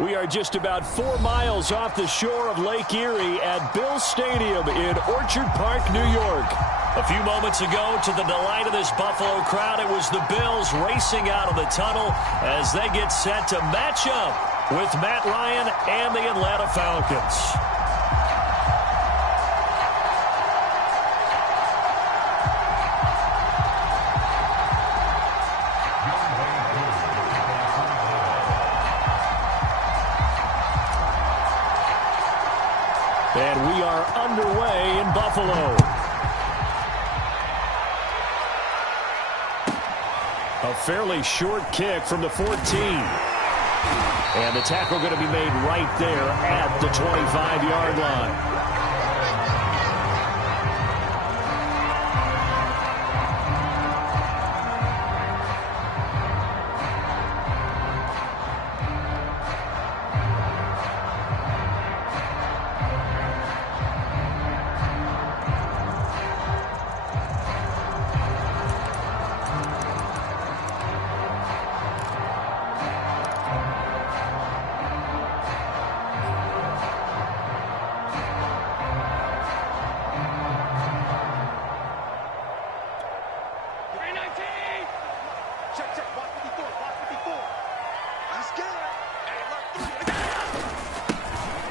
We are just about 4 miles off the shore of Lake Erie at Bill Stadium in Orchard Park, New York. A few moments ago, to the delight of this Buffalo crowd, it was the Bills racing out of the tunnel as they get set to match up with Matt Ryan and the Atlanta Falcons. And we are underway in Buffalo. A fairly short kick from the 14. And the tackle going to be made right there at the 25-yard line.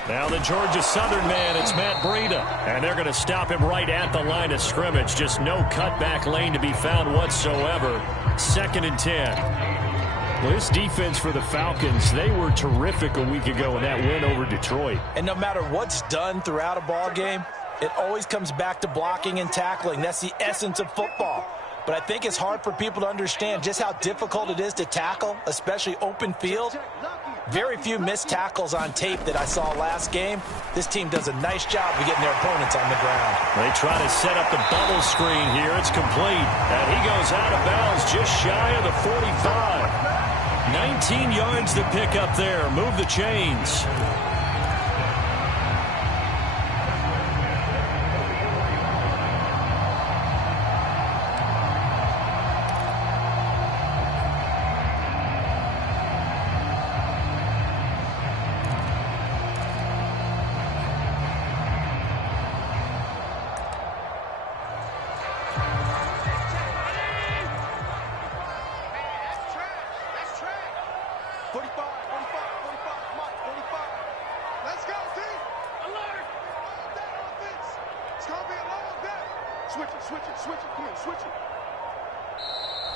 Now the Georgia Southern man, it's Matt Breida. And they're going to stop him right at the line of scrimmage. Just no cutback lane to be found whatsoever. 2nd and 10. Well, this defense for the Falcons, they were terrific a week ago in that win over Detroit. And no matter what's done throughout a ball game, it always comes back to blocking and tackling. That's the essence of football. But I think it's hard for people to understand just how difficult it is to tackle, especially open field. Very few missed tackles on tape that I saw last game. This team does a nice job of getting their opponents on the ground. They try to set up the bubble screen here. It's complete. And he goes out of bounds just shy of the 45. 19 yards to pick up there. Move the chains.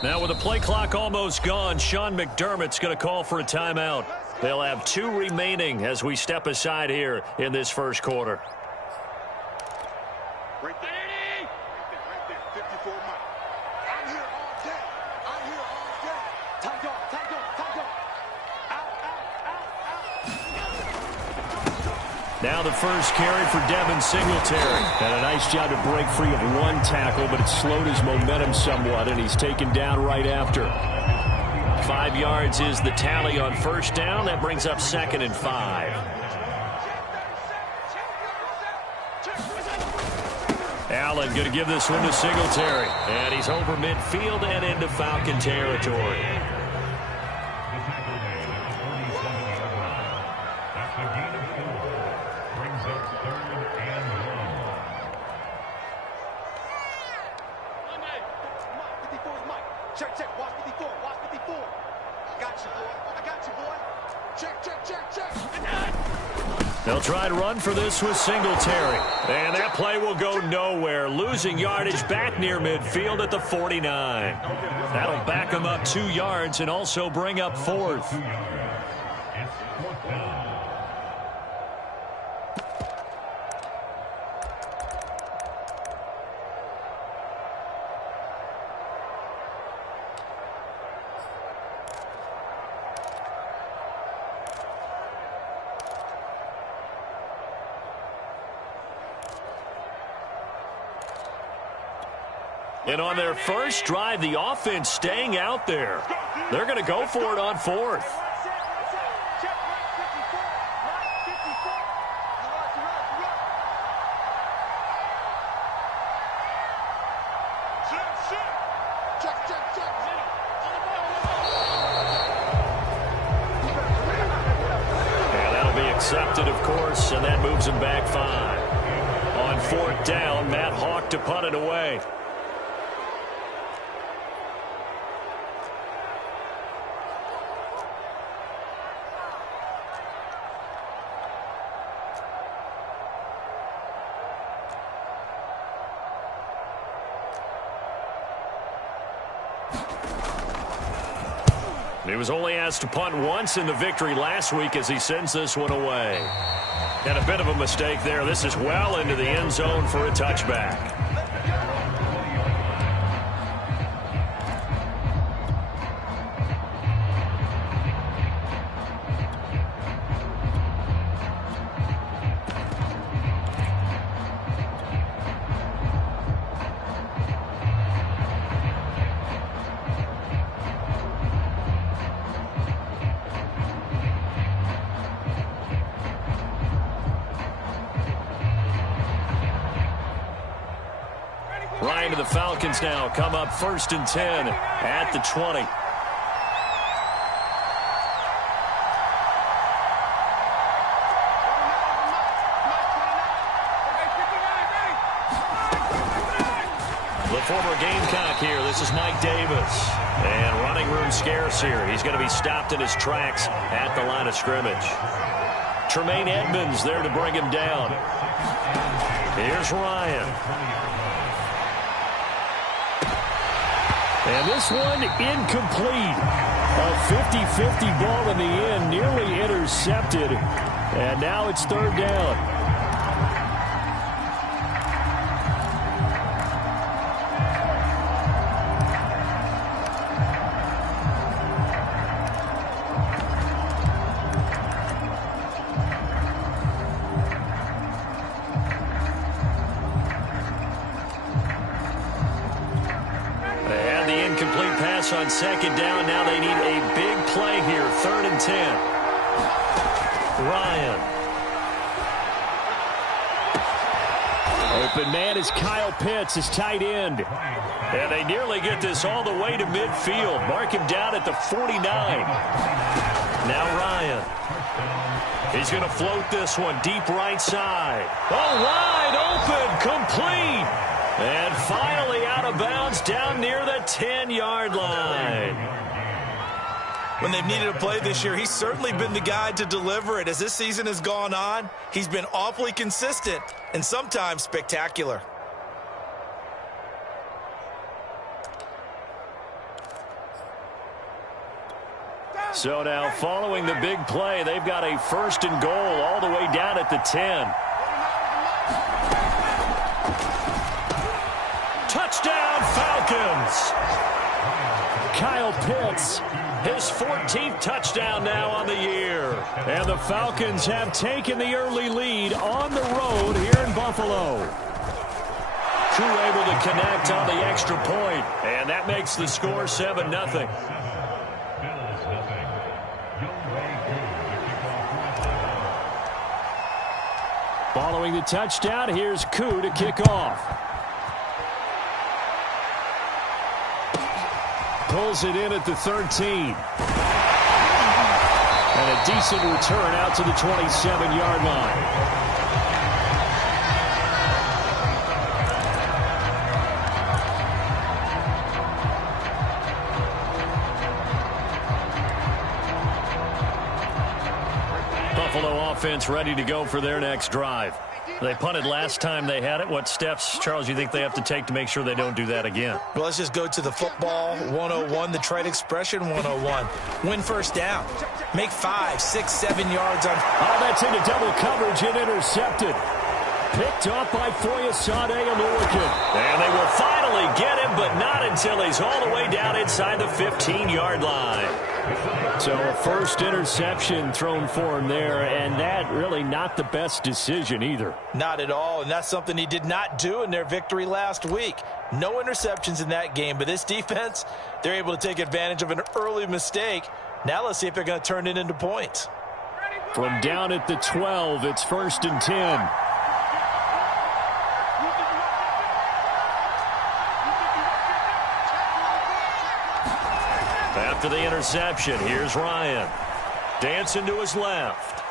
Now with the play clock almost gone, Sean McDermott's going to call for a timeout. They'll have 2 remaining as we step aside here in this first quarter. Right there. Right there. 54 Mike. I'm here all day. I'm here all day. Tight dog. Out. Now the first carry for Devin Singletary. And a nice job to break free of 1 tackle, but it slowed his momentum somewhat, and he's taken down right after. 5 yards is the tally on first down. That brings up 2nd and 5. Allen going to give this one to Singletary. And he's over midfield and into Falcon territory. Check. Watch 54. I got you, boy. Check. They'll try and run for this with Singletary. And that play will go nowhere. Losing yardage back near midfield at the 49. That'll back them up 2 yards and also bring up 4th. And on their first drive, the offense staying out there. They're going to go for it on 4th. Check. intercepted, of course, and that moves him back 5. On 4th down, Matt Hawk to punt it away. He was only asked to punt once in the victory last week as he sends this one away. And a bit of a mistake there. This is well into the end zone for a touchback. Ryan to the Falcons now. Come up 1st and 10 at the 20. The former Gamecock here. This is Mike Davis. And running room scarce here. He's going to be stopped in his tracks at the line of scrimmage. Tremaine Edmonds there to bring him down. Here's Ryan. And this one incomplete. A 50-50 ball in the end, nearly intercepted. And now it's 3rd down. On 2nd down, now they need a big play here. 3rd and 10. Ryan. Open man is Kyle Pitts, his tight end. And they nearly get this all the way to midfield. Mark him down at the 49. Now Ryan. He's going to float this one deep right side. Oh, wide open, complete. And finally out of bounds down near the 10-yard line. When they've needed a play this year, he's certainly been the guy to deliver it. As this season has gone on, he's been awfully consistent and sometimes spectacular. So now following the big play, they've got a 1st and goal all the way down at the 10. Touchdown, Falcons! Kyle Pitts, his 14th touchdown now on the year. And the Falcons have taken the early lead on the road here in Buffalo. Crew able to connect on the extra point, and that makes the score 7-0. Following the touchdown, here's Koo to kick off. Pulls it in at the 13. And a decent return out to the 27-yard line. Buffalo offense ready to go for their next drive. They punted last time they had it. What steps, Charles, you think they have to take to make sure they don't do that again? Well, let's just go to the football 101, the trade expression 101. Win 1st down. Make 5, 6, 7 yards on. Oh, that's into double coverage and intercepted. Picked off by Foyesade Oluwakin. And they will finally get him, but not until he's all the way down inside the 15-yard line. So a 1st interception thrown for him there, and that really not the best decision either. Not at all, and that's something he did not do in their victory last week. No interceptions in that game, but this defense, they're able to take advantage of an early mistake. Now let's see if they're going to turn it into points. From down at the 12, it's 1st and 10. After the interception, here's Ryan. Dancing to his left.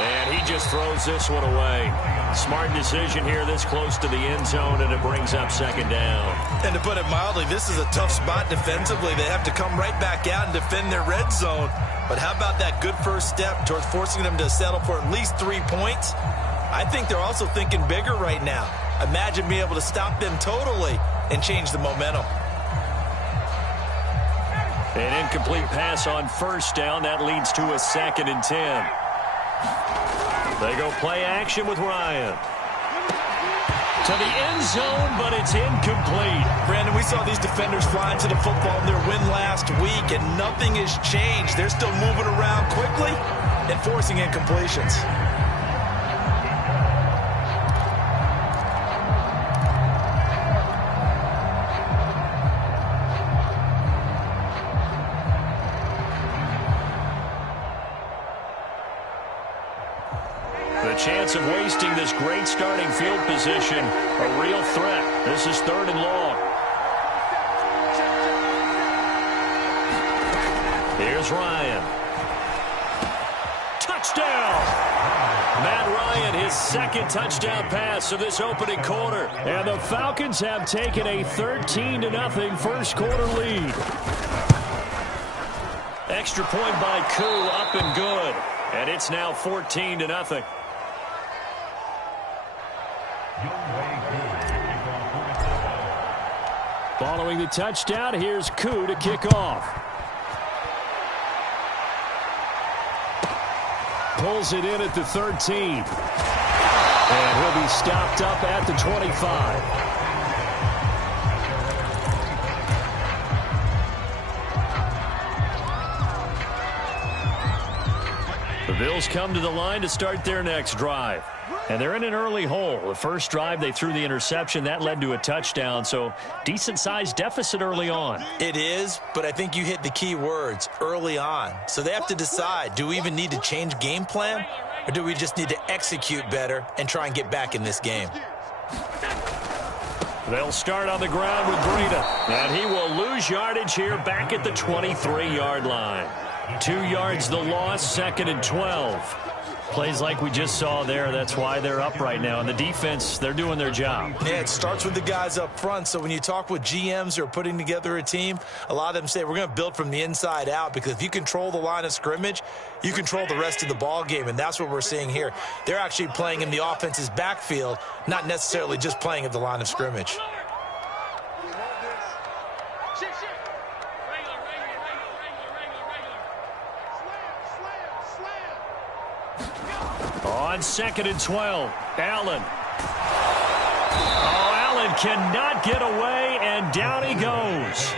And he just throws this one away. Smart decision here this close to the end zone, and it brings up second down. And to put it mildly, this is a tough spot defensively. They have to come right back out and defend their red zone. But how about that good first step towards forcing them to settle for at least 3 points? I think they're also thinking bigger right now. Imagine being able to stop them totally and change the momentum. An incomplete pass on first down. That leads to a 2nd and 10. They go play action with Ryan. To the end zone, but it's incomplete. Brandon, we saw these defenders flying to the football in their win last week, and nothing has changed. They're still moving around quickly and forcing incompletions. The chance of wasting this great starting field position, a real threat. This is 3rd and long. Here's Ryan. Touchdown! Matt Ryan, his 2nd touchdown pass of this opening quarter. And the Falcons have taken a 13-0 first quarter lead. Extra point by Koo, up and good. And it's now 14-0. Following the touchdown, here's Koo to kick off. Pulls it in at the 13. And he'll be stopped up at the 25. The Bills come to the line to start their next drive. And they're in an early hole. The first drive, they threw the interception. That led to a touchdown, so decent-sized deficit early on. It is, but I think you hit the key words, early on. So they have to decide, do we even need to change game plan, or do we just need to execute better and try and get back in this game? They'll start on the ground with Breida. And he will lose yardage here back at the 23-yard line. 2 yards the loss, 2nd and 12. Plays like we just saw there. That's why they're up right now. And the defense, they're doing their job. Yeah, it starts with the guys up front. So when you talk with GMs who are putting together a team, a lot of them say we're going to build from the inside out, because if you control the line of scrimmage, you control the rest of the ball game. And that's what we're seeing here. They're actually playing in the offense's backfield, not necessarily just playing at the line of scrimmage. On 2nd and 12, Allen. Oh, Allen cannot get away, and down he goes.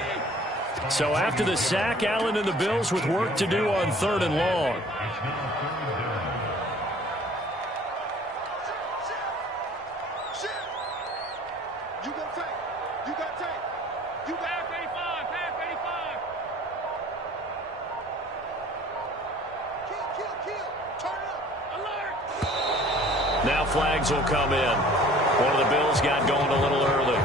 So after the sack, Allen and the Bills with work to do on 3rd and long. Now flags will come in. One of the Bills got going a little early.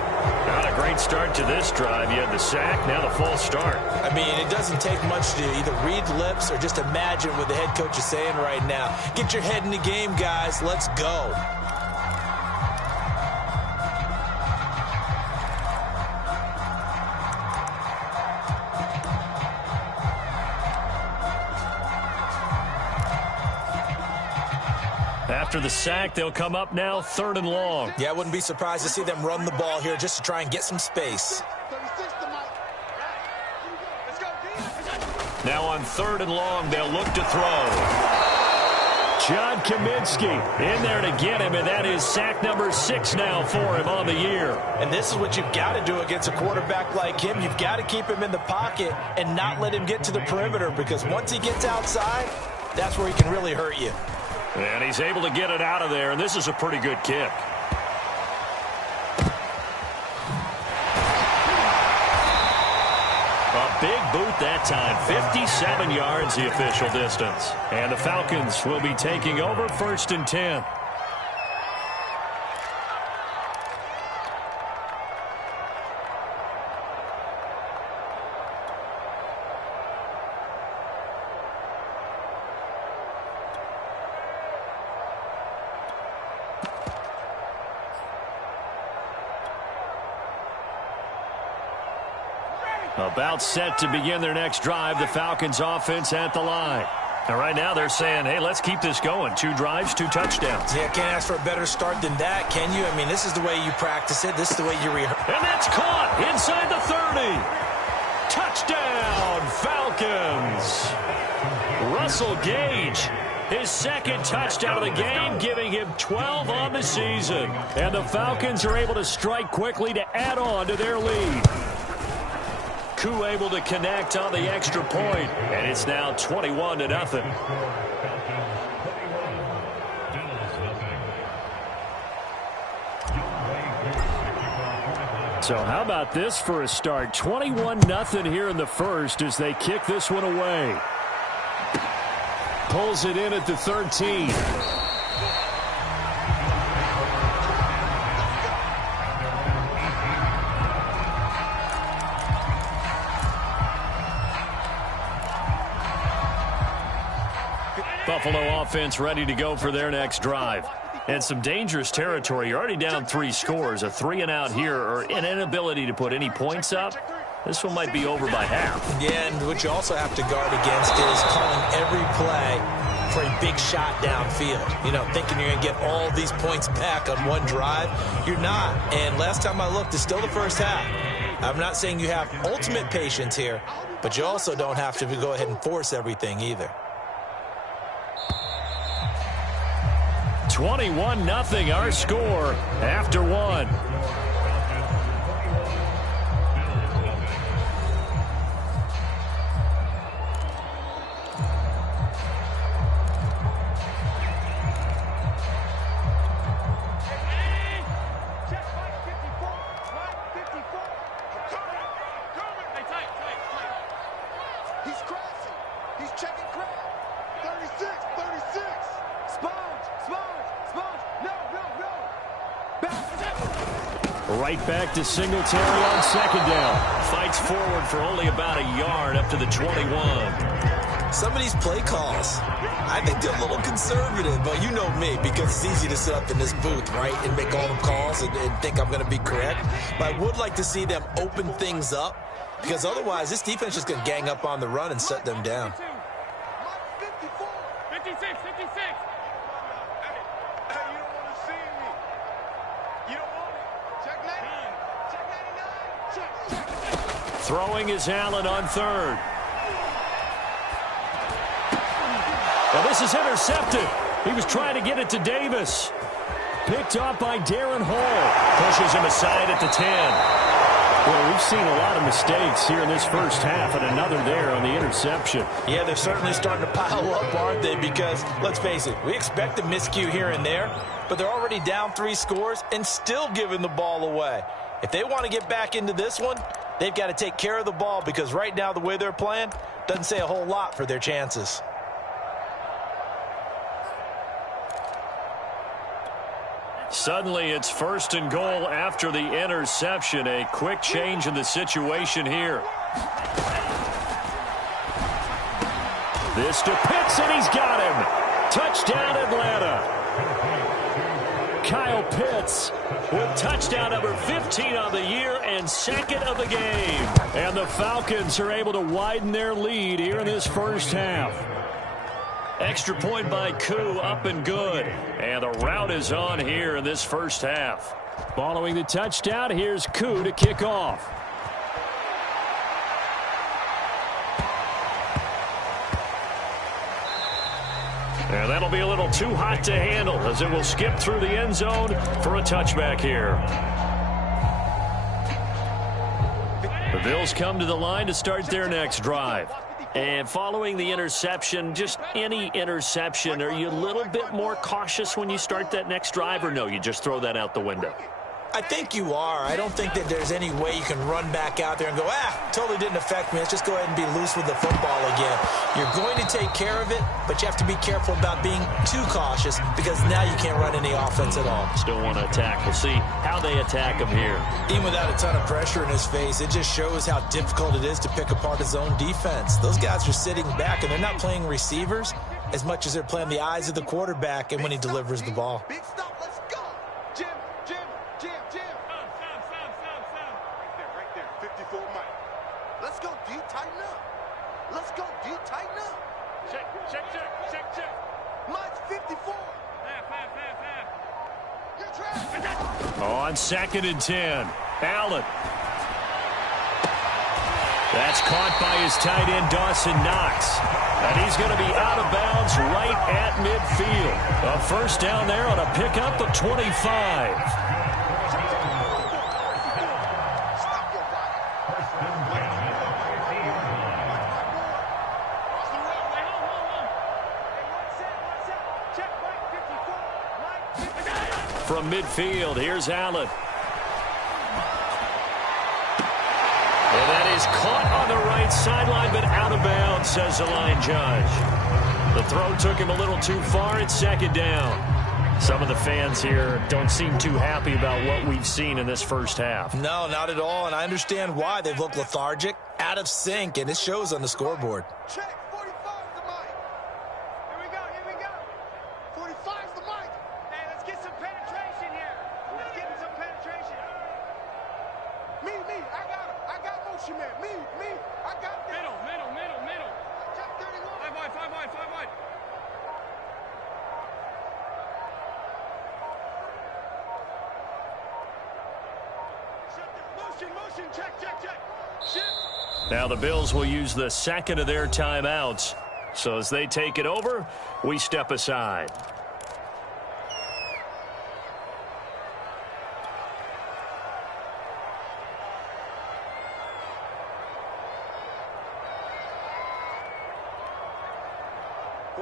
Not a great start to this drive. You had the sack, now the false start. I mean, it doesn't take much to either read lips or just imagine what the head coach is saying right now. Get your head in the game, guys. Let's go. After the sack, they'll come up now 3rd and long. Yeah, I wouldn't be surprised to see them run the ball here just to try and get some space. Now on 3rd and long, they'll look to throw. John Kaminsky in there to get him, and that is sack number 6 now for him on the year. And this is what you've got to do against a quarterback like him. You've got to keep him in the pocket and not let him get to the perimeter, because once he gets outside, that's where he can really hurt you. And he's able to get it out of there, and this is a pretty good kick. A big boot that time. 57 yards the official distance. And the Falcons will be taking over 1st and 10. About set to begin their next drive, the Falcons offense at the line. And right now they're saying, hey, let's keep this going. 2 drives, 2 touchdowns. Yeah, can't ask for a better start than that, can you? I mean, this is the way you practice it. This is the way you rehearse. And that's caught inside the 30. Touchdown, Falcons. Russell Gage, his second touchdown of the game, giving him 12 on the season. And the Falcons are able to strike quickly to add on to their lead. Koo able to connect on the extra point, and it's now 21-0. So how about this for a start? 21-0 here in the first as they kick this one away. Pulls it in at the 13. Buffalo offense ready to go for their next drive. And some dangerous territory. You're already down 3 scores. A 3-and-out here or an inability to put any points up. This one might be over by half. Yeah, and what you also have to guard against is calling every play for a big shot downfield. You know, thinking you're going to get all these points back on one drive. You're not. And last time I looked, it's still the first half. I'm not saying you have ultimate patience here, but you also don't have to go ahead and force everything either. 21-0 our score after 1. He's crossing. He's checking crowd. 36, 36. Sponge. No. Right back to Singletary on second down. Fights forward for only about a yard up to the 21. Some of these play calls, I think they're a little conservative, but you know me, because it's easy to sit up in this booth, right, and make all the calls and think I'm going to be correct. But I would like to see them open things up, because otherwise this defense is just going to gang up on the run and shut them down. 56. Hey, you don't want to see me. You don't want it. Check 99. Check. Throwing is Allen on third. Well, this is intercepted. He was trying to get it to Davis. Picked up by Darren Hall. Pushes him aside at the 10. Well, we've seen a lot of mistakes here in this first half, and another there on the interception. Yeah, they're certainly starting to pile up, aren't they? Because, let's face it, we expect a miscue here and there, but they're already down 3 scores and still giving the ball away. If they want to get back into this one, they've got to take care of the ball, because right now the way they're playing doesn't say a whole lot for their chances. Suddenly, it's 1st and goal after the interception. A quick change in the situation here. This to Pitts, and he's got him. Touchdown, Atlanta. Kyle Pitts with touchdown number 15 on the year and 2nd of the game. And the Falcons are able to widen their lead here in this first half. Extra point by Koo, up and good. And the route is on here in this first half. Following the touchdown, here's Koo to kick off. And that'll be a little too hot to handle as it will skip through the end zone for a touchback here. The Bills come to the line to start their next drive. And following the interception, just any interception, are you a little bit more cautious when you start that next drive, or no, you just throw that out the window? I think you are. I don't think that there's any way you can run back out there and go, totally didn't affect me. Let's just go ahead and be loose with the football again. You're going to take care of it, but you have to be careful about being too cautious, because now you can't run any offense at all. Still want to attack. We'll see how they attack him here. Even without a ton of pressure in his face, it just shows how difficult it is to pick apart his own defense. Those guys are sitting back, and they're not playing receivers as much as they're playing the eyes of the quarterback and when he delivers the ball. Big stop. Let's go. Jim. Right there. 54 Mike. Let's tighten up. Let's go, D, tighten up. Check. Mine's 54. You're trash. On 2nd and 10, Allen. That's caught by his tight end, Dawson Knox. And he's going to be out of bounds right at midfield. A first down there on a pickup of 25. From midfield, here's Allen. And that is caught on the right sideline, but out of bounds, says the line judge. The throw took him a little too far. It's 2nd down. Some of the fans here don't seem too happy about what we've seen in this first half. No, not at all, and I understand why. They've looked lethargic, out of sync, and it shows on the scoreboard. Check. 45's the mic. Here we go. 45's the mic. Hey, let's get some penetration here. Let's get some penetration. Me. I got motion, man. Me. I got this. Middle. Check 31. 5 wide. Motion. Check. Shift. Now the Bills will use the second of their timeouts. So as they take it over, we step aside.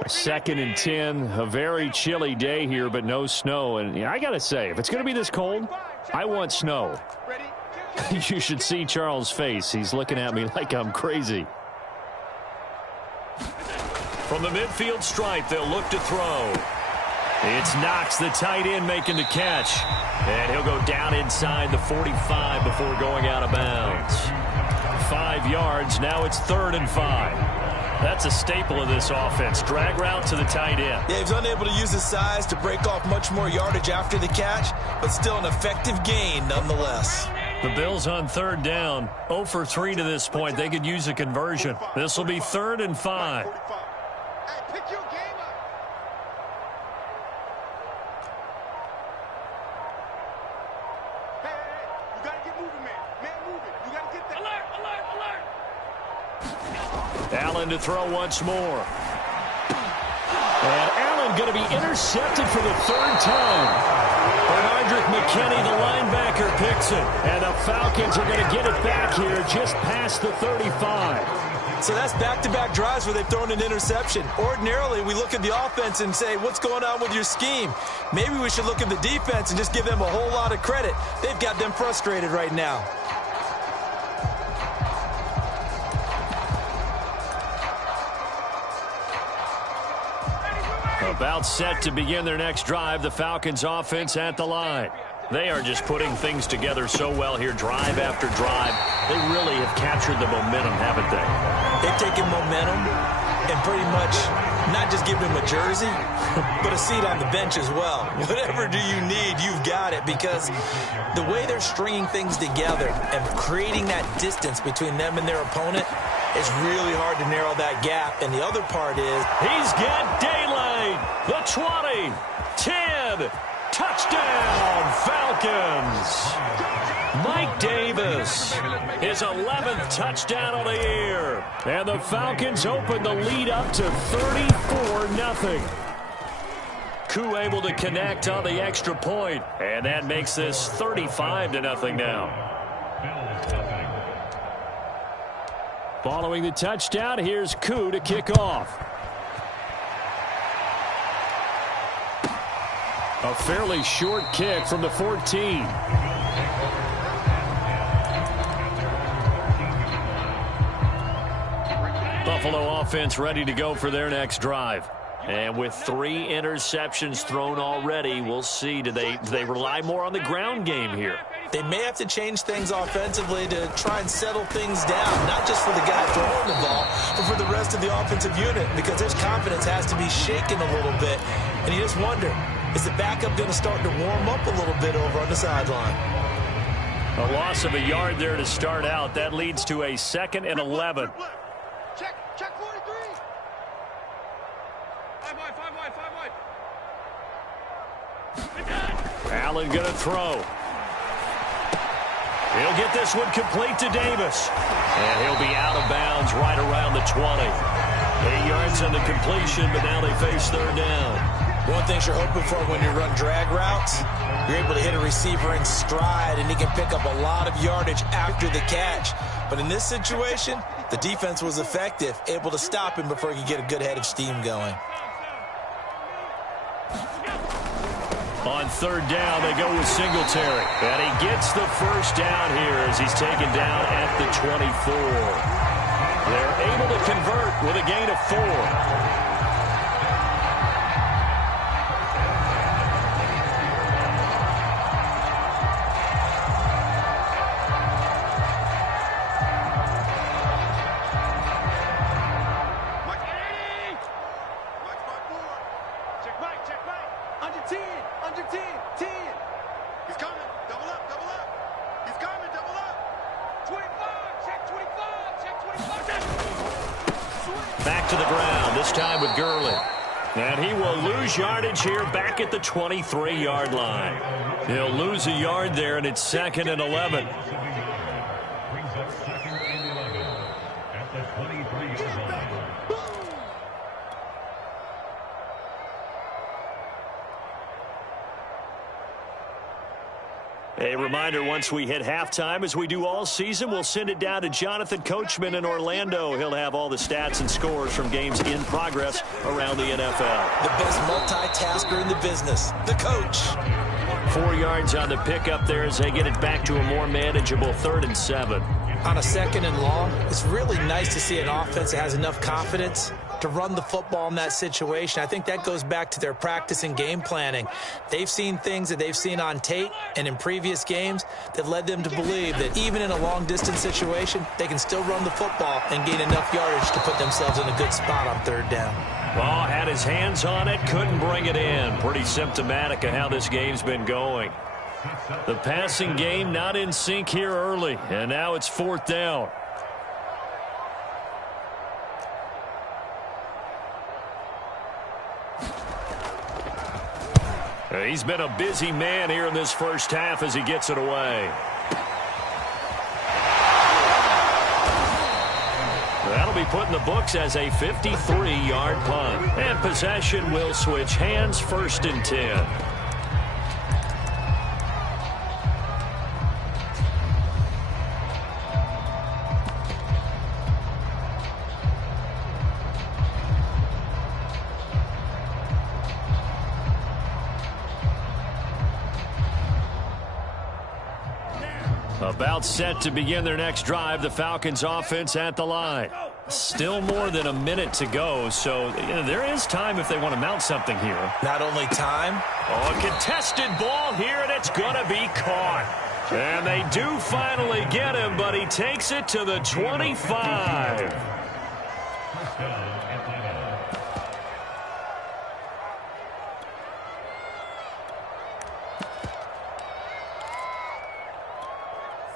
Second and 10, a very chilly day here, but no snow. And I got to say, if it's going to be this cold, I want snow. You should see Charles' face. He's looking at me like I'm crazy. From the midfield stripe, they'll look to throw. It's Knox, the tight end, making the catch. And he'll go down inside the 45 before going out of bounds. 5 yards. Now it's 3rd and 5. That's a staple of this offense. Drag route to the tight end. Yeah, he's unable to use his size to break off much more yardage after the catch, but still an effective gain nonetheless. The Bills on 3rd down. 0 for 3 to this point. They could use a conversion. This will be 3rd and 5. Hey, pick your game up. Hey. You got to get moving, man. Man moving. You got to get that. Alert. Allen to throw once more. And Allen going to be intercepted for the 3rd time. Bernardrick McKinney, the linebacker, picks it. And the Falcons are going to get it back here just past the 35. So that's back-to-back drives where they've thrown an interception. Ordinarily, we look at the offense and say, what's going on with your scheme? Maybe we should look at the defense and just give them a whole lot of credit. They've got them frustrated right now. About set to begin their next drive, the Falcons offense at the line. They are just putting things together so well here, drive after drive. They really have captured the momentum, haven't they? They've taken momentum and pretty much not just given him a jersey, but a seat on the bench as well. Whatever do you need, you've got it, because the way they're stringing things together and creating that distance between them and their opponent, it's really hard to narrow that gap. And the other part is, he's got daylight. The 20, 10, touchdown, Falcons. Mike Davis, his 11th touchdown of the year. And the Falcons open the lead up to 34-0. Koo able to connect on the extra point, and that makes this 35-0 now. Following the touchdown, here's Koo to kick off. A fairly short kick from the 14. Buffalo offense ready to go for their next drive. And with 3 interceptions thrown already, we'll see. Do they rely more on the ground game here? They may have to change things offensively to try and settle things down, not just for the guy throwing the ball, but for the rest of the offensive unit, because their confidence has to be shaken a little bit. And you just wonder, is the backup going to start to warm up a little bit over on the sideline? A loss of a yard there to start out. That leads to a 2nd and 11. Check 43. 5 wide. Allen going to throw. He'll get this one complete to Davis. And he'll be out of bounds right around the 20. 8 yards on the completion, but now they face 3rd down. One thing you're hoping for when you run drag routes, you're able to hit a receiver in stride, and he can pick up a lot of yardage after the catch. But in this situation, the defense was effective, able to stop him before he could get a good head of steam going. On 3rd down, they go with Singletary. And he gets the 1st down here as he's taken down at the 24. They're able to convert with a gain of 4. Back to the ground, this time with Gurley. And he will lose yardage here back at the 23-yard line. He'll lose a yard there, and it's 2nd and 11. A reminder, once we hit halftime, as we do all season, we'll send it down to Jonathan Coachman in Orlando. He'll have all the stats and scores from games in progress around the NFL. The best multitasker in the business, the coach. 4 yards on the pickup there as they get it back to a more manageable 3rd and 7. On a 2nd and long, it's really nice to see an offense that has enough confidence to run the football in that situation. I think that goes back to their practice and game planning. They've seen things that they've seen on tape and in previous games that led them to believe that even in a long-distance situation, they can still run the football and gain enough yardage to put themselves in a good spot on 3rd down. Ball had his hands on it, couldn't bring it in. Pretty symptomatic of how this game's been going. The passing game not in sync here early, and now it's 4th down. He's been a busy man here in this first half as he gets it away. That'll be put in the books as a 53-yard punt. And possession will switch hands, 1st and 10. About set to begin their next drive, the Falcons offense at the line. Still more than a minute to go, so there is time if they want to mount something here. Not only time. Oh, a contested ball here, and it's going to be caught. And they do finally get him, but he takes it to the 25.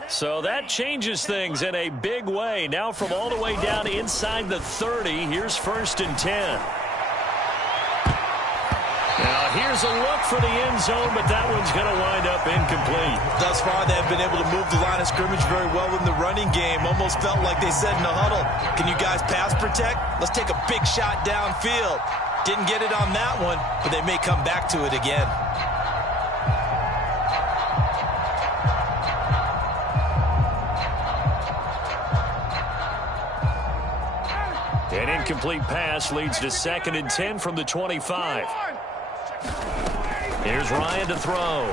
So that changes things in a big way. Now from all the way down inside the 30, here's 1st and 10. Now here's a look for the end zone, but that one's going to wind up incomplete. Thus far, they've been able to move the line of scrimmage very well in the running game. Almost felt like they said in the huddle, can you guys pass protect? Let's take a big shot downfield. Didn't get it on that one, but they may come back to it again. An incomplete pass leads to 2nd and 10 from the 25. Here's Ryan to throw.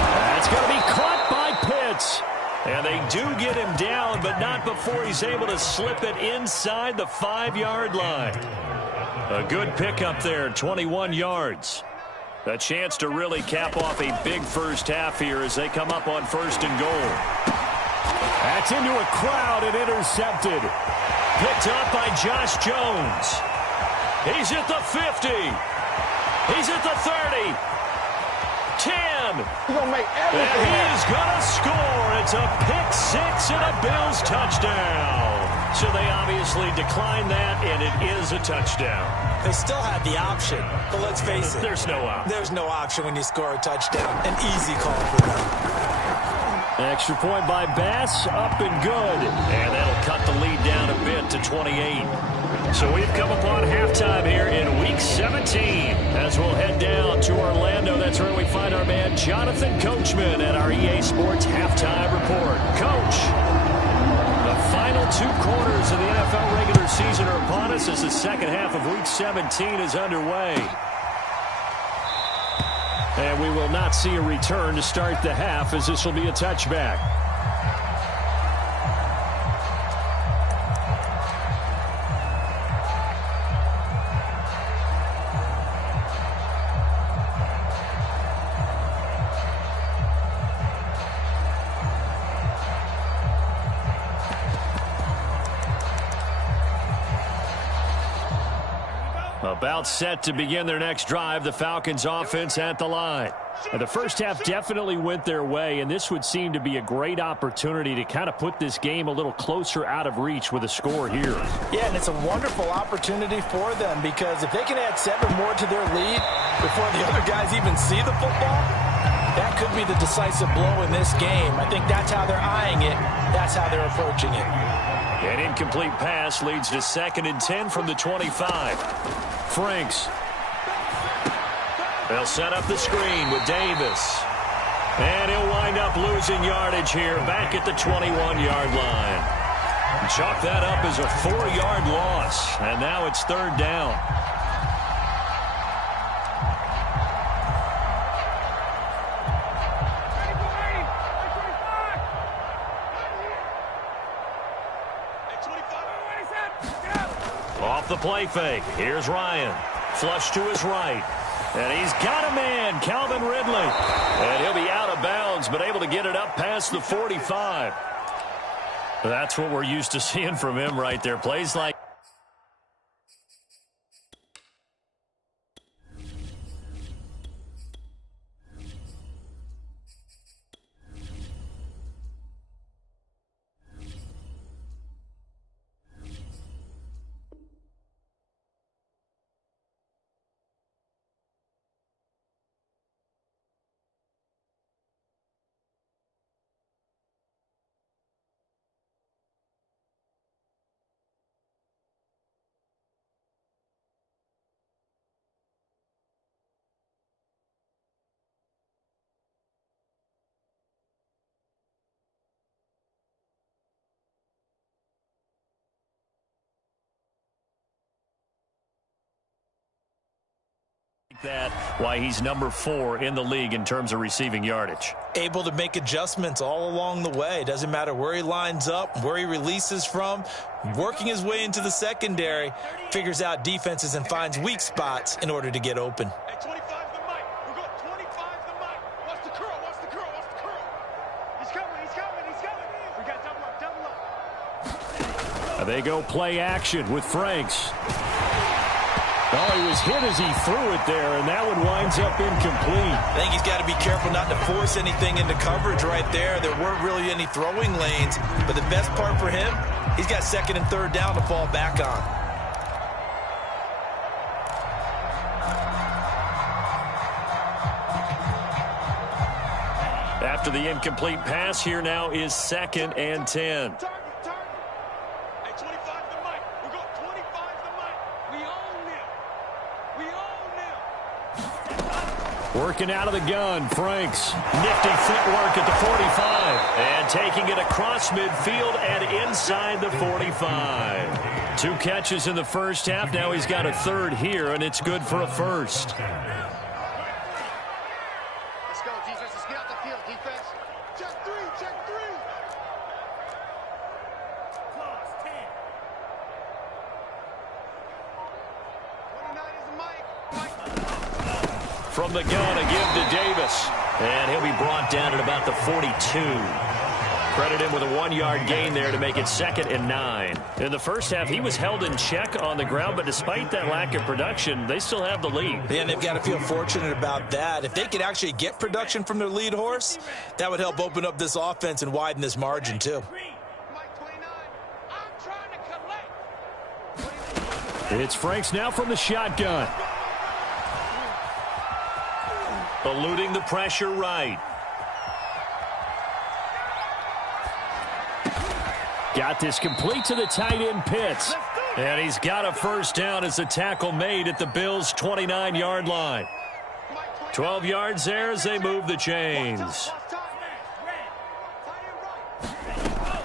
That's going to be caught by Pitts. And they do get him down, but not before he's able to slip it inside the 5-yard line. A good pickup there, 21 yards. A chance to really cap off a big first half here as they come up on 1st and goal. That's into a crowd and intercepted. Picked up by Josh Jones. He's at the 50. He's at the 30. 10. again. He's going to make And everything he happen. is going to score. It's a pick-6 and a Bills touchdown. So they obviously declined that, and it is a touchdown. They still had the option, but let's face it. There's no option. There's no option when you score a touchdown. An easy call for them. Extra point by Bass, up and good. And that'll cut the lead down a bit to 28. So we've come upon halftime here in Week 17. As we'll head down to Orlando, that's where we find our man Jonathan Coachman at our EA Sports Halftime Report. Coach, the final 2 quarters of the NFL regular season are upon us as the second half of Week 17 is underway. And we will not see a return to start the half, as this will be a touchback. About set to begin their next drive, the Falcons offense at the line. And the first half definitely went their way, and this would seem to be a great opportunity to kind of put this game a little closer out of reach with a score here. Yeah, and it's a wonderful opportunity for them, because if they can add 7 more to their lead before the other guys even see the football, that could be the decisive blow in this game. I think that's how they're eyeing it. That's how they're approaching it. An incomplete pass leads to 2nd and 10 from the 25. Franks. They'll set up the screen with Davis. And he'll wind up losing yardage here back at the 21-yard line. Chalk that up as a 4-yard loss. And now it's 3rd down. Off the play fake. Here's Ryan. Flush to his right. And he's got a man, Calvin Ridley. And he'll be out of bounds, but able to get it up past the 45. That's what we're used to seeing from him right there. Plays like that why he's number 4 in the league in terms of receiving yardage. Able to make adjustments all along the way. Doesn't matter where he lines up, where he releases from, working his way into the secondary, figures out defenses and finds weak spots in order to get open. At 25 the mic. We're going 25 the mic. Watch the curl, watch the curl, watch the curl. He's coming, he's coming, he's coming. We got double up, double up. They go play action with Franks. Oh, he was hit as he threw it there, and that one winds up incomplete. I think he's got to be careful not to force anything into coverage right there. There weren't really any throwing lanes, but the best part for him, he's got 2nd and 3rd down to fall back on. After the incomplete pass, here now is 2nd and 10. Working out of the gun, Franks. Nifty footwork at the 45. And taking it across midfield and inside the 45. 2 catches in the first half. Now he's got a 3rd here, and it's good for a 1st. Let's go, defense. Let's get out the field, defense. Check 3, check 3. Close, 10. 29 is the mic. From the gun, a give to Davis. And he'll be brought down at about the 42. Credit him with a 1-yard gain there to make it 2nd and 9. In the first half, he was held in check on the ground, but despite that lack of production, they still have the lead. Yeah, and they've got to feel fortunate about that. If they could actually get production from their lead horse, that would help open up this offense and widen this margin too. It's Franks now from the shotgun. Eluding the pressure right. Got this complete to the tight end Pitts. And he's got a first down as the tackle made at the Bills' 29-yard line. 12 yards there as they move the chains.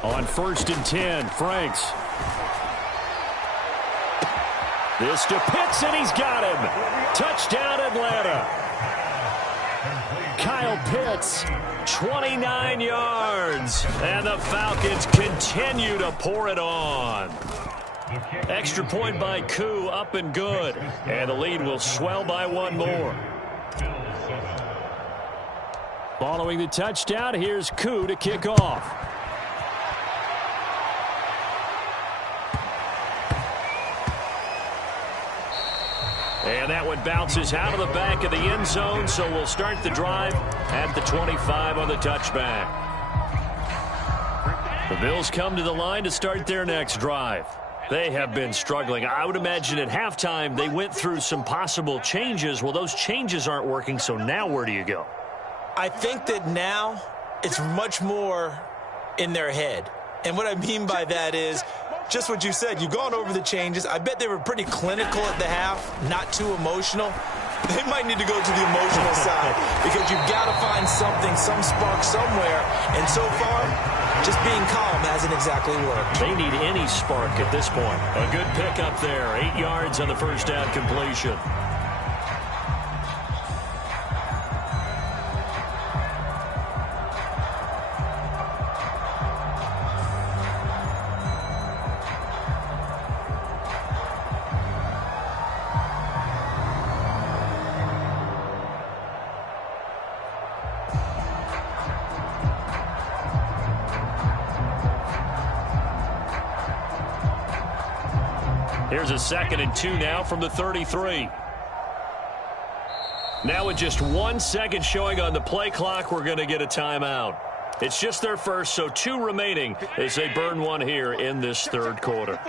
On 1st and 10, Franks. This to Pitts, and he's got him. Touchdown, Atlanta. Kyle Pitts, 29 yards. And the Falcons continue to pour it on. Extra point by Koo, up and good. And the lead will swell by 1 more. Following the touchdown, here's Koo to kick off. And that one bounces out of the back of the end zone, so we'll start the drive at the 25 on the touchback. The Bills come to the line to start their next drive. They have been struggling. I would imagine at halftime they went through some possible changes. Well, those changes aren't working, so now where do you go? I think that now it's much more in their head. And what I mean by that is just what you said. You've gone over the changes. I bet they were pretty clinical at the half, not too emotional. They might need to go to the emotional side because you've got to find something, some spark somewhere. And so far, just being calm hasn't exactly worked. They need any spark at this point. A good pickup there. 8 yards on the first down completion. Here's a 2nd and 2 now from the 33. Now with just 1 second showing on the play clock, we're going to get a timeout. It's just their first, so 2 remaining as they burn one here in this 3rd quarter.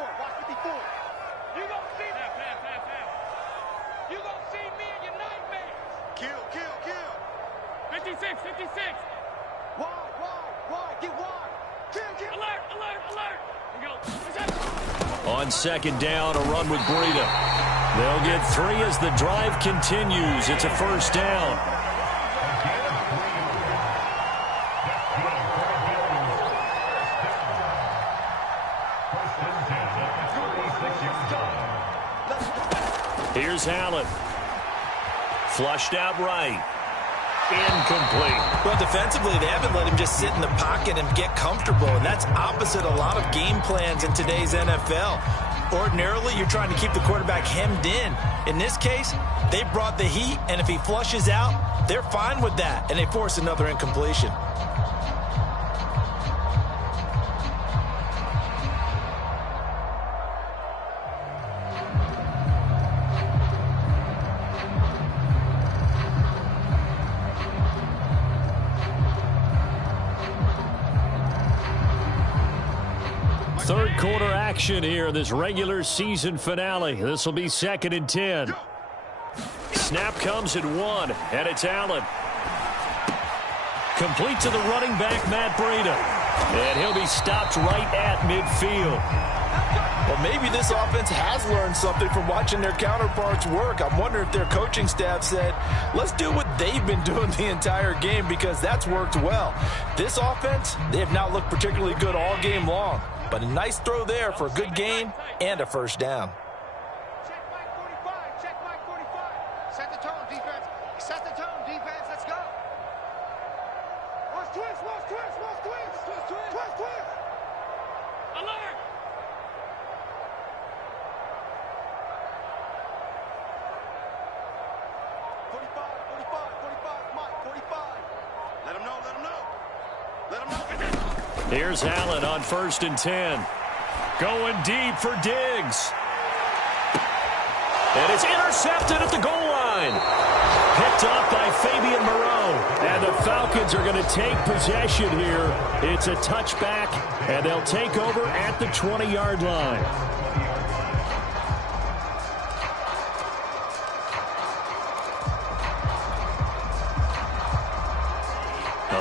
On 2nd down, a run with Breida. They'll get 3 as the drive continues. It's a first down. Here's Allen. Flushed out right. Incomplete. Well, defensively, they haven't let him just sit in the pocket and get comfortable, and that's opposite a lot of game plans in today's NFL. Ordinarily, you're trying to keep the quarterback hemmed in. In this case, they brought the heat, and if he flushes out, they're fine with that, and they force another incompletion. Third quarter action here in this regular season finale. This will be 2nd and 10. Snap comes at 1, and it's Allen. Complete to the running back, Matt Breida. And he'll be stopped right at midfield. Well, maybe this offense has learned something from watching their counterparts work. I'm wondering if their coaching staff said, let's do what they've been doing the entire game because that's worked well. This offense, they have not looked particularly good all game long. But a nice throw there for a good gain and a first down. Check Mike 45. Check Mike 45. Set the tone, defense. Set the tone, defense. Let's go. Watch twist, watch twist, watch twist. Twist, twist. Twist, twist. Alert. Mike, 45. Let him know, let him know. Let him know. Here's Allen on 1st and 10. Going deep for Diggs. And it's intercepted at the goal line. Picked off by Fabian Moreau. And the Falcons are going to take possession here. It's a touchback, and they'll take over at the 20-yard line.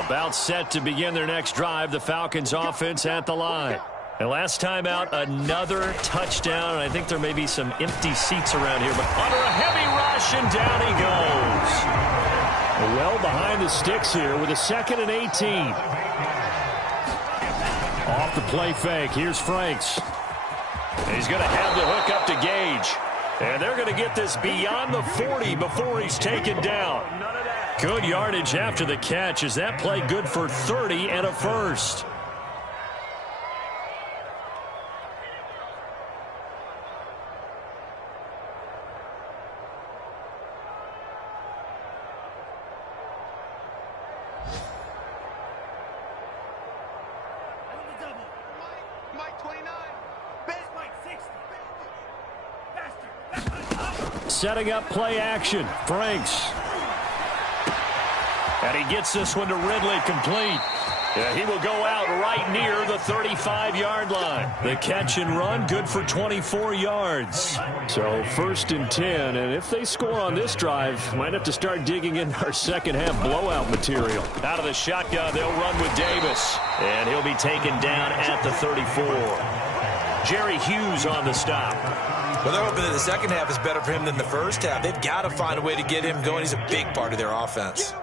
About set to begin their next drive, the Falcons offense at the line. And last time out, another touchdown. And I think there may be some empty seats around here, but under a heavy rush, and down he goes. Well behind the sticks here with a 2nd and 18. Off the play fake, here's Franks. And he's going to have the hook up to Gage. And they're going to get this beyond the 40 before he's taken down. Good yardage after the catch. Is that play good for 30 and a first? Mike 29. Mike 60. Setting up play action. Franks. And he gets this one to Ridley, complete. Yeah, he will go out right near the 35-yard line. The catch and run, good for 24 yards. So 1st and 10, and if they score on this drive, might have to start digging in our second-half blowout material. Out of the shotgun, they'll run with Davis. And he'll be taken down at the 34. Jerry Hughes on the stop. Well, they're hoping that the second half is better for him than the first half. They've got to find a way to get him going. He's a big part of their offense.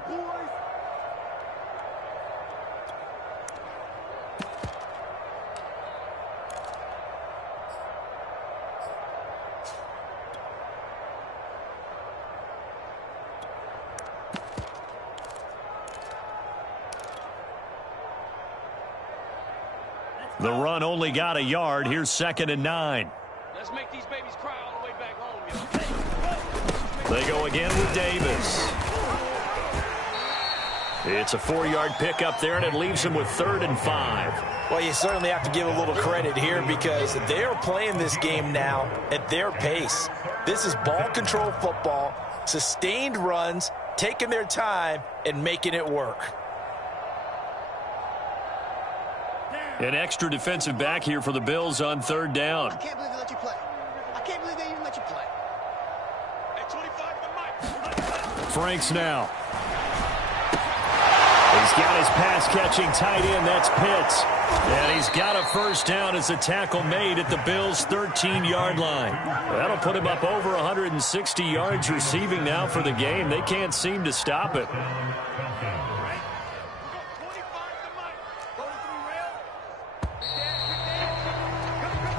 The run only got a yard. Here's 2nd and 9. Let's make these babies cry all the way back home, yo. They go again with Davis. It's a 4-yard pickup there, and it leaves them with 3rd and 5. Well, you certainly have to give a little credit here because they're playing this game now at their pace. This is ball control football, sustained runs, taking their time, and making it work. An extra defensive back here for the Bills on 3rd down. I can't believe they let you play. I can't believe they even let you play. At 25 to Mike. Franks now. He's got his pass-catching tight end. That's Pitts. And he's got a first down as a tackle made at the Bills' 13-yard line. That'll put him up over 160 yards receiving now for the game. They can't seem to stop it.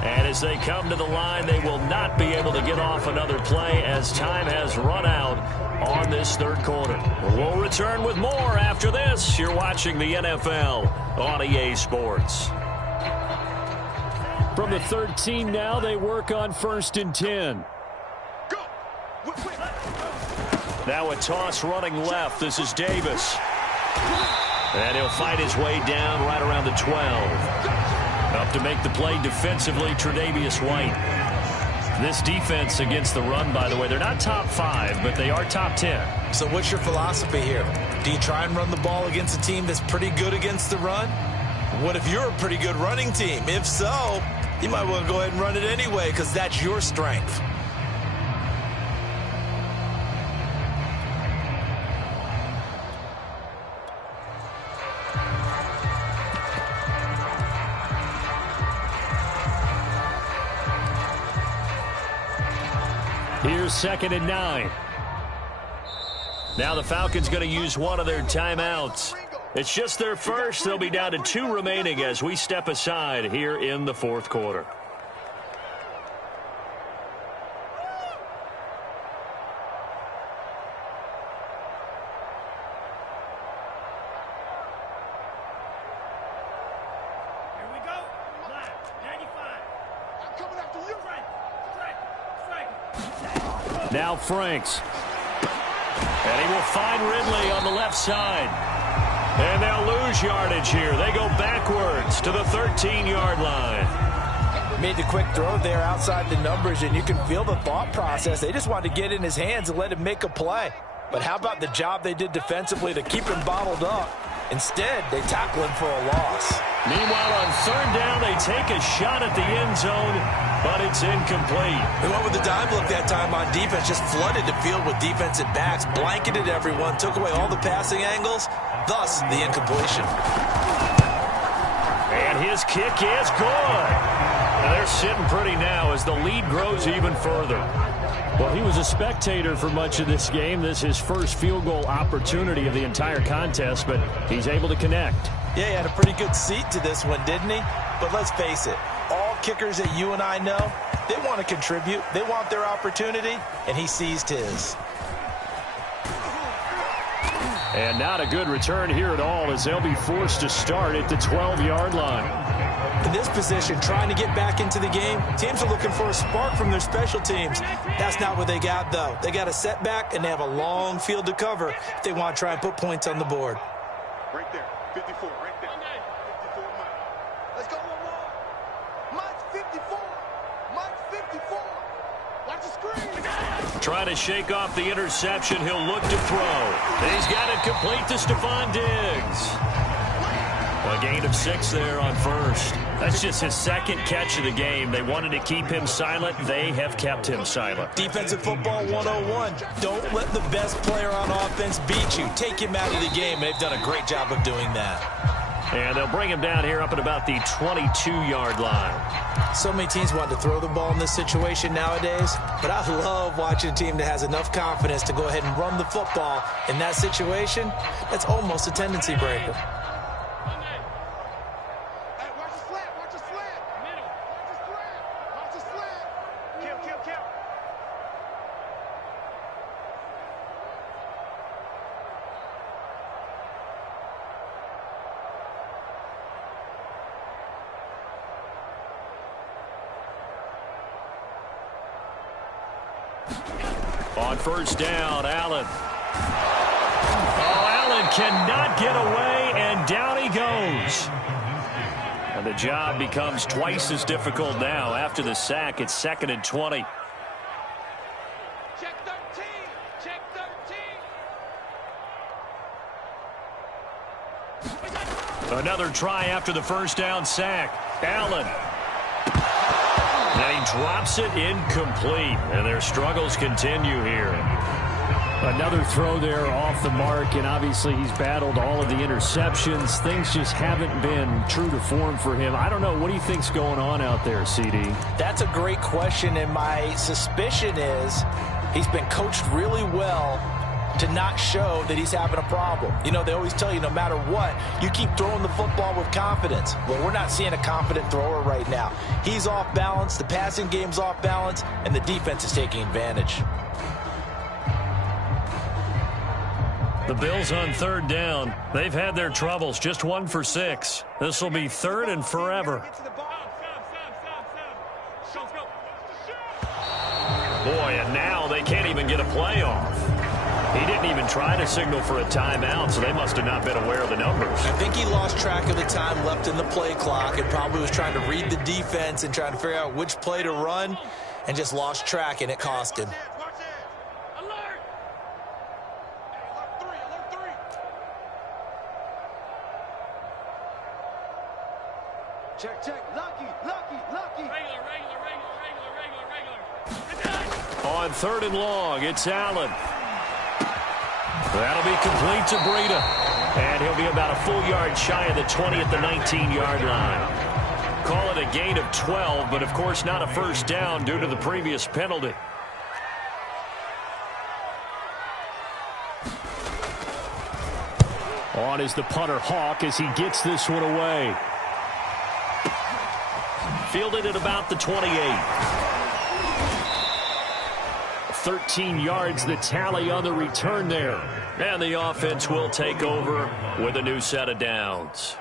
And as they come to the line, they will not be able to get off another play as time has run out on this 3rd quarter. We'll return with more after this. You're watching the NFL on EA Sports. From the 13 now, they work on 1st and 10. Now a toss running left. This is Davis. And he'll fight his way down right around the 12. Up to make the play defensively, Tre'Davious White. This defense against the run, by the way, they're not top 5, but they are top 10. So what's your philosophy here? Do you try and run the ball against a team that's pretty good against the run? What if you're a pretty good running team? If so, you might want to go ahead and run it anyway because that's your strength. Here's 2nd and 9. Now the Falcons going to use one of their timeouts. It's just their first. They'll be down to 2 remaining as we step aside here in the 4th quarter. Now Franks. And he will find Ridley on the left side. And they'll lose yardage here. They go backwards to the 13-yard line. Made the quick throw there outside the numbers, and you can feel the thought process. They just wanted to get in his hands and let him make a play. But how about the job they did defensively to keep him bottled up? Instead, they tackle him for a loss. Meanwhile, on third down, they take a shot at the end zone, but it's incomplete. They went with the dime look that time on defense, just flooded the field with defensive backs, blanketed everyone, took away all the passing angles, thus the incompletion. And his kick is good. Now they're sitting pretty now as the lead grows even further. Well, he was a spectator for much of this game. This is his first field goal opportunity of the entire contest, but he's able to connect. Yeah, he had a pretty good seat to this one, didn't he? But let's face it, all kickers that you and I know, they want to contribute. They want their opportunity, and he seized his. And not a good return here at all as they'll be forced to start at the 12-yard line. In this position, trying to get back into the game, teams are looking for a spark from their special teams. That's not what they got, though. They got a setback, and they have a long field to cover if they want to try and put points on the board. Right there, 54, right there. 54, Mike. Let's go, Mike's 54. Mike's 54. Watch the screen. Trying to shake off the interception. He'll look to throw. He's got it complete to Stephon Diggs. A gain of 6 there on first. That's just his second catch of the game. They wanted to keep him silent. They have kept him silent. Defensive football 101. Don't let the best player on offense beat you. Take him out of the game. They've done a great job of doing that. And they'll bring him down here up at about the 22-yard line. So many teams want to throw the ball in this situation nowadays, but I love watching a team that has enough confidence to go ahead and run the football. In that situation, that's almost a tendency breaker. On first down, Allen. Oh, Allen cannot get away, and down he goes. And the job becomes twice as difficult now. After the sack, it's 2nd and 20. Check 13. Check 13. Another try after the first down sack. Allen. And he drops it incomplete. And their struggles continue here. Another throw there off the mark, and obviously he's battled all of the interceptions. Things just haven't been true to form for him. I don't know. What do you think's going on out there, CD? That's a great question, and my suspicion is he's been coached really well to not show that he's having a problem. You know, they always tell you no matter what, you keep throwing the football with confidence. Well, we're not seeing a confident thrower right now. He's off balance, the passing game's off balance, and the defense is taking advantage. The Bills on third down. They've had their troubles, just 1 for 6. This will be 3rd and forever. Boy, and now they can't even get a play off. He didn't even try to signal for a timeout, so they must have not been aware of the numbers. I think he lost track of the time left in the play clock and probably was trying to read the defense and trying to figure out which play to run and just lost track, and it cost him. Check. Lucky. On 3rd and long, it's Allen. That'll be complete to Breida. And he'll be about a full yard shy of the 20 at the 19-yard line. Call it a gain of 12, but of course not a first down due to the previous penalty. On is the punter Hawk as he gets this one away. Fielded at about the 28. 13 yards the tally on the return there. And the offense will take over with a new set of downs.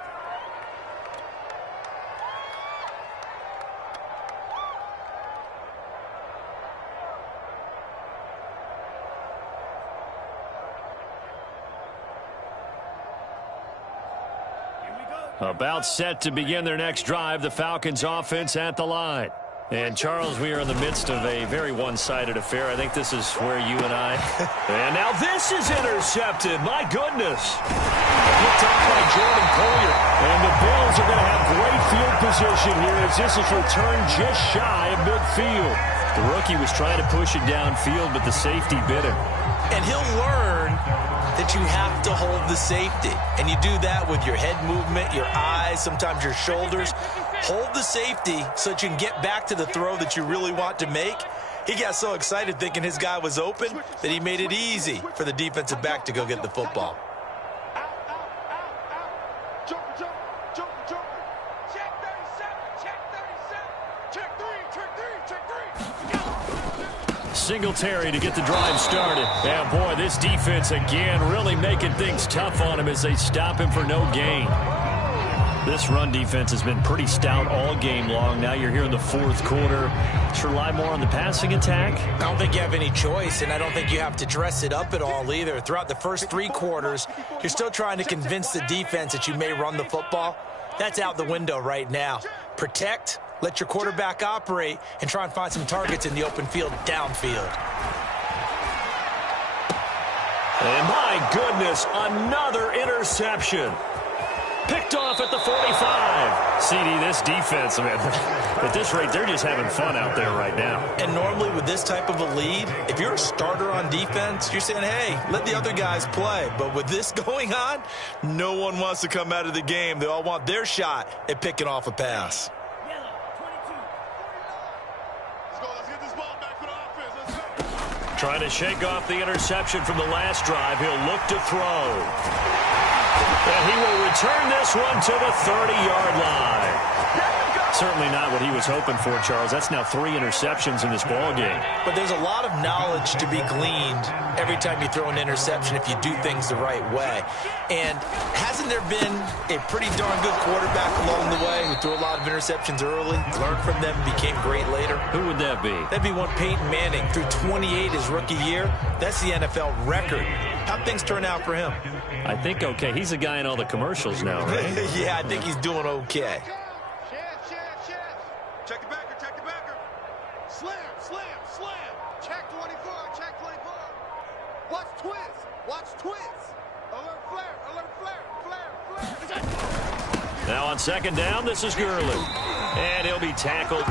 About set to begin their next drive, the Falcons offense at the line. And, Charles, we are in the midst of a very one-sided affair. I think this is where you and I... And now this is intercepted. My goodness. Picked off by Jordan Collier. And the Bills are going to have great field position here as this is returned just shy of midfield. The rookie was trying to push it downfield, but the safety bit him. And he'll learn that you have to hold the safety. And you do that with your head movement, your eyes, sometimes your shoulders. Hold the safety so that you can get back to the throw that you really want to make. He got so excited thinking his guy was open that he made it easy for the defensive back to go get the football. Singletary to get the drive started. And, boy, this defense again really making things tough on him as they stop him for no gain. This run defense has been pretty stout all game long. Now you're here in the fourth quarter. Let's rely more on the passing attack. I don't think you have any choice, and I don't think you have to dress it up at all either. Throughout the first 3 quarters, you're still trying to convince the defense that you may run the football. That's out the window right now. Protect, let your quarterback operate, and try and find some targets in the open field downfield. And my goodness, another interception. Picked off at the 45. CD, this defense, man, at this rate, they're just having fun out there right now. And normally with this type of a lead, if you're a starter on defense, you're saying, hey, let the other guys play. But with this going on, no one wants to come out of the game. They all want their shot at picking off a pass. Trying to shake off the interception from the last drive. He'll look to throw. And he will return this one to the 30-yard line. Certainly not what he was hoping for, Charles. That's now 3 interceptions in this ball game. But there's a lot of knowledge to be gleaned every time you throw an interception if you do things the right way. And hasn't there been a pretty darn good quarterback along the way who threw a lot of interceptions early, learned from them, became great later? Who would that be? That'd be one Peyton Manning. Threw 28 his rookie year. That's the NFL record. How'd things turn out for him? I think okay. He's a guy in all the commercials now, right? Yeah, I think he's doing okay. Check the backer, check the backer. Slam, slam, slam. Check 24, check 24. Watch twist, watch twist. Alert flare, flare, flare. Now on second down, this is Gurley. And he'll be tackled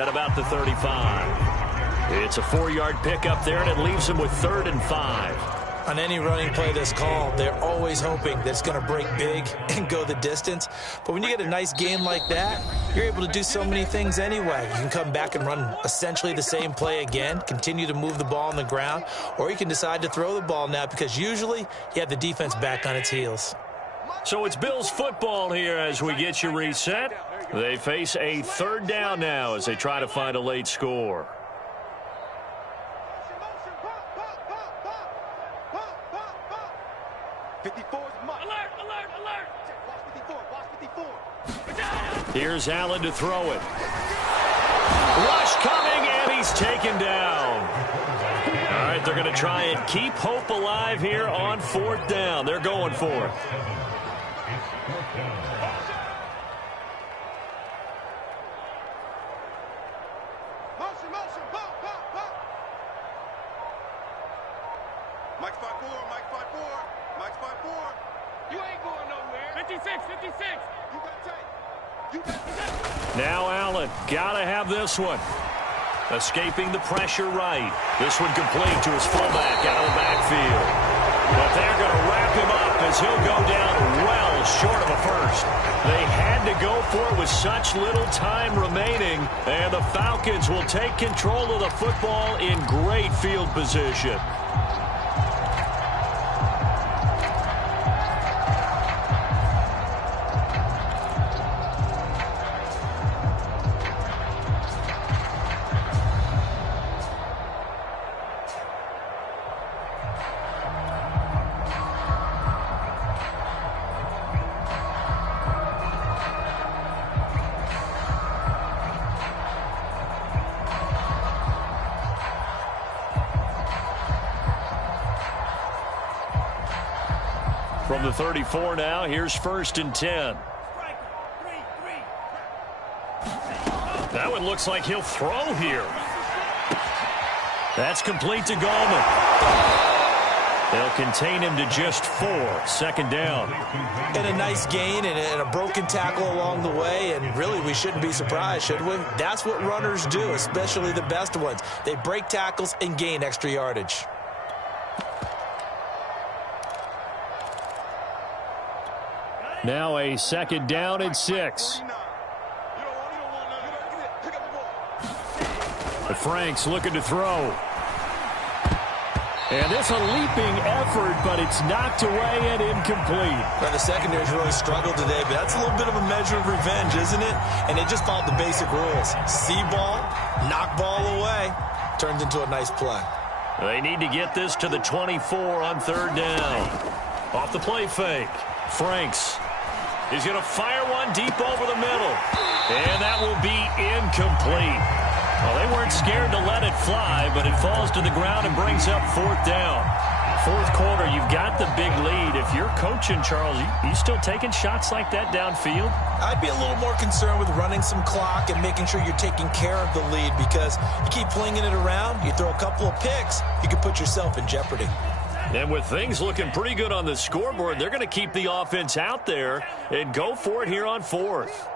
at about the 35. It's a 4-yard pickup there, and it leaves him with 3rd and 5. On any running play that's called, they're always hoping that it's going to break big and go the distance. But when you get a nice game like that, you're able to do so many things anyway. You can come back and run essentially the same play again, continue to move the ball on the ground, or you can decide to throw the ball now because usually you have the defense back on its heels. So it's Bills football here as we get you reset. They face a 3rd down now as they try to find a late score. 54 is Mike. Alert, alert, alert. Watch 54, watch 54. Here's Allen to throw it. Rush coming, and he's taken down. All right, they're going to try and keep hope alive here on 4th down. They're going for it. Motion, motion, bump, bump, bump. Mike's 5-4, Mike's 5-4. Mike's 5-4. You ain't going nowhere. 56, 56. You got tape. You got tape. Now Allen, gotta have this one. Escaping the pressure right. This one complete to his fullback out of the backfield. But they're going to wrap him up as he'll go down well short of a first. They had to go for it with such little time remaining. And the Falcons will take control of the football in great field position. From the 34 now, here's 1st and 10. it looks like he'll throw here. That's complete to Gallman. They'll contain him to just 4. 2nd down. And a nice gain and a broken tackle along the way, and really we shouldn't be surprised, should we? That's what runners do, especially the best ones. They break tackles and gain extra yardage. Now a 2nd down and 6. The Franks looking to throw. And this a leaping effort, but it's knocked away and incomplete. Well, the secondary's really struggled today, but that's a little bit of a measure of revenge, isn't it? And they just followed the basic rules. See ball, knock ball away, turns into a nice play. They need to get this to the 24 on 3rd down. Off the play fake. Franks is going to fire one deep over the middle. And that will be incomplete. Well, they weren't scared to let it fly, but it falls to the ground and brings up 4th down. 4th quarter, you've got the big lead. If you're coaching, Charles, you still taking shots like that downfield? I'd be a little more concerned with running some clock and making sure you're taking care of the lead, because you keep flinging it around, you throw a couple of picks, you can put yourself in jeopardy. And with things looking pretty good on the scoreboard, they're going to keep the offense out there and go for it here on 4th.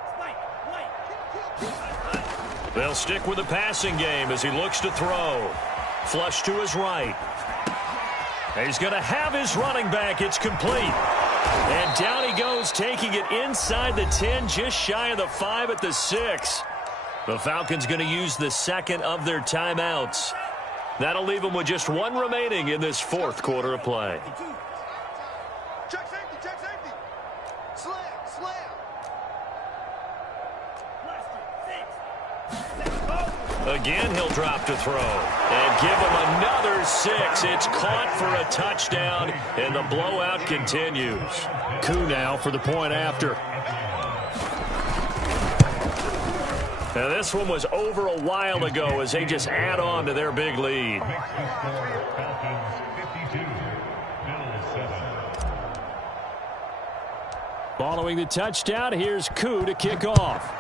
They'll stick with the passing game as he looks to throw. Flush to his right. He's going to have his running back. It's complete. And down he goes, taking it inside the 10, just shy of the 5 at the 6. The Falcons going to use the 2nd of their timeouts. That'll leave them with just 1 remaining in this 4th quarter of play. Check safety, check safety. Slam, slam. Again, he'll drop to throw. And give him another 6. It's caught for a touchdown, and the blowout continues. Koo now for the point after. Now, this one was over a while ago as they just add on to their big lead. Following the touchdown, here's Koo to kick off.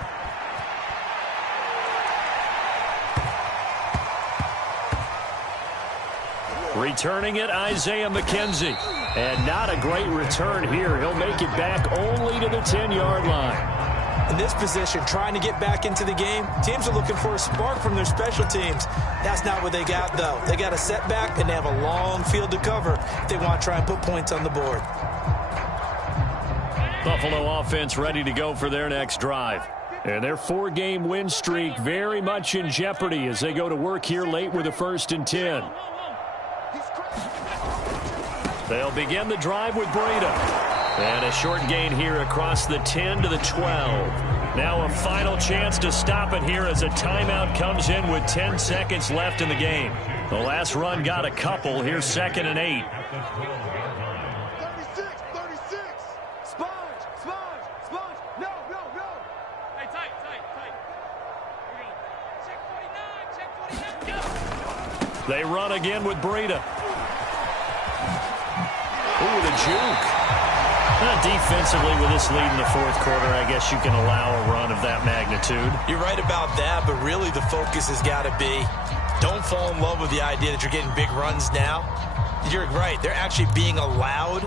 Returning it, Isaiah McKenzie. And not a great return here. He'll make it back only to the 10-yard line. In this position, trying to get back into the game, teams are looking for a spark from their special teams. That's not what they got, though. They got a setback, and they have a long field to cover if they want to try and put points on the board. Buffalo offense ready to go for their next drive. And their 4-game win streak very much in jeopardy as they go to work here late with a 1st and 10. They'll begin the drive with Breda. And a short gain here across the 10 to the 12. Now a final chance to stop it here as a timeout comes in with 10 seconds left in the game. The last run got a couple. Here's 2nd and 8. 36. Sponge. No. Hey, tight. Check 49, go. They run again with Breda. Ooh, the juke. Defensively, with this lead in the 4th quarter, I guess you can allow a run of that magnitude. You're right about that, but really the focus has got to be don't fall in love with the idea that you're getting big runs now. You're right. They're actually being allowed.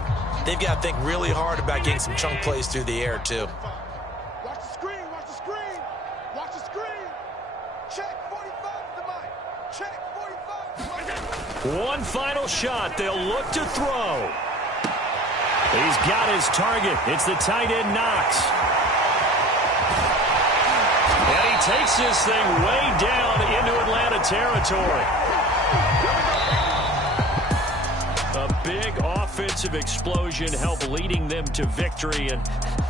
They've got to think really hard about getting some chunk plays through the air, too. Watch the screen. Check 45 the mic. Check 45 the mic. One final shot. They'll look to throw. He's got his target. It's the tight end Knox. And he takes this thing way down into Atlanta territory. A big offensive explosion helped leading them to victory. And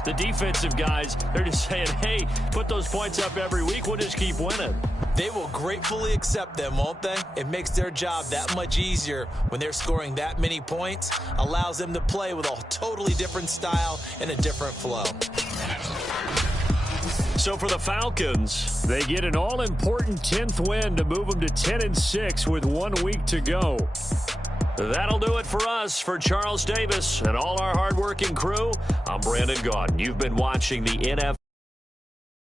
the defensive guys, they're just saying, hey, put those points up every week. We'll just keep winning. They will gratefully accept them, won't they? It makes their job that much easier when they're scoring that many points. Allows them to play with a totally different style and a different flow. So for the Falcons, they get an all-important 10th win to move them to 10-6 with 1 week to go. That'll do it for us. For Charles Davis and all our hardworking crew, I'm Brandon Gaudin. You've been watching the NFL.